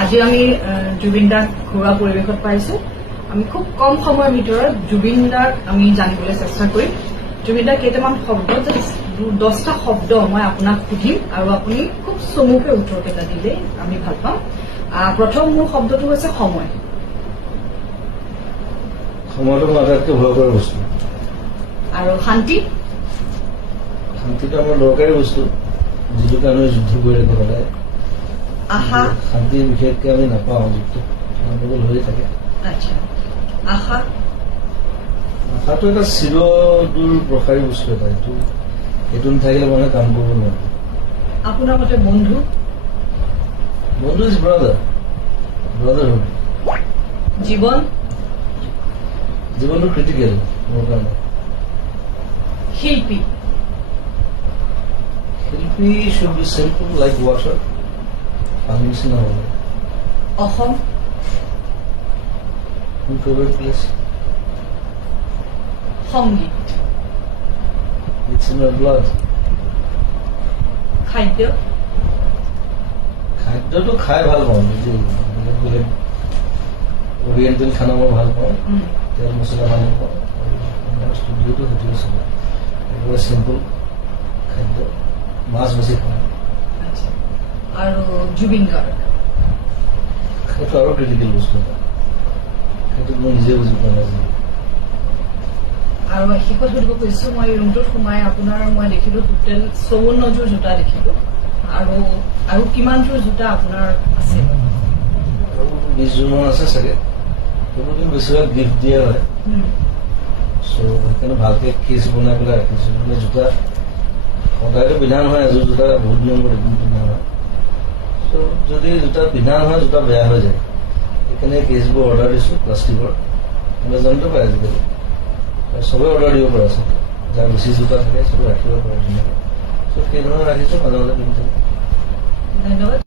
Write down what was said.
আজি আমি জুবিন দাক ঘৰুৱা পৰিৱেশত পাইছো। আমি খুব কম সময়ৰ ভিতৰত জুবিন দাক আমি জানিবলৈ চেষ্টা কৰিম। জুবিন দাৰ কেইটামান শব্দ, 10টা শব্দ মই আপোনাক সুধিম আৰু আপুনি খুব চমুকৈ উত্তৰকেইটা দিলে আমি ভাল পাম। প্ৰথম মোৰ শব্দটো হৈছে সময়। সময়টো মোৰ আটাইতকৈ ভয় কৰা বস্তু। আৰু শান্তি। শান্তিটো আমাৰ দৰকাৰী বস্তু, যিটোকে আমি যুদ্ধ কৰি ৰাখি সদায়। আশা। শান্তি বিশেষকৈ আমি নাপাওঁ, যিটো গণ্ডগোল হৈ থাকে। আচ্ছা, আশা। আশাটো এটা চিৰদূৰ প্ৰসাৰী বস্তু এটা, এইটো নাথাকিলে মানুহে কাম কৰিব নোৱাৰে। আপোনাৰ মতে বন্ধু? বন্ধু ইজ ব্ৰাদাৰহুড। জীৱন? জীৱনটো ক্ৰিটিকেল মোৰ কাৰণে। শিল্পী? শিল্পী should be simple like water, পানী নিচিনা হ'ব। অসম? মোৰ ফেভৰেট প্লেচ। সংগীত? It's in my blood. খাদ্য? খাদ্যটো খাই ভাল পাওঁ, বেলেগ বেলেগ অৰিয়েণ্টেল খানা মই ভাল পাওঁ, তেল মছলা ভাল পাওঁ। আমাৰ ষ্টুডিঅ'টো সেইটো আছিলে, একেবাৰে চিম্পল খাদ্য, মাছ বেছি খাওঁ। আৰু জুবিন গাৰ্গ? সেইটো আৰু ক্ৰিটিকেল বস্তু এটা, সেইটো মই নিজে বুজি পোৱা নাছিলোঁ। আৰু শেষত সুধিব খুজিছো, মই ৰুমটোত সোমাই আপোনাৰ মই দেখিলো টোটেল 54যোৰ জোতা দেখিলো, আৰু কিমানযোৰ জোতা আপোনাৰ আছে? আৰু 20 যোৰমান আছে চাগে। সেইবোৰ কিন্তু বেছিভাগ গিফ্ট দিয়া হয়, চ' সেইকাৰণে ভালকে কেছ বনাই পেলাই ৰাখিছোঁ। মানে জোতা সদায়তো পিন্ধা নহয়, এযোৰ জোতা বহুত দিনৰ মূৰত এদিন পিন্ধা হয়। চ' যদি জোতা পিন্ধা নহয়, জোতা বেয়া হৈ যায়। সেইকাৰণে কেছবোৰ অৰ্ডাৰ দিছোঁ প্লাষ্টিকৰ, এমাজনতো পায় আজিকালি। চবেই অৰ্ডাৰ দিব পাৰে আচলতে, যাৰ বেছি জোতা থাকে চবেই ৰাখিব পাৰে ধুনীয়াকৈ। চ' সেইধৰণে ৰাখিছোঁ, মাজে মাজে পিন্ধি থাকোঁ। ধন্যবাদ।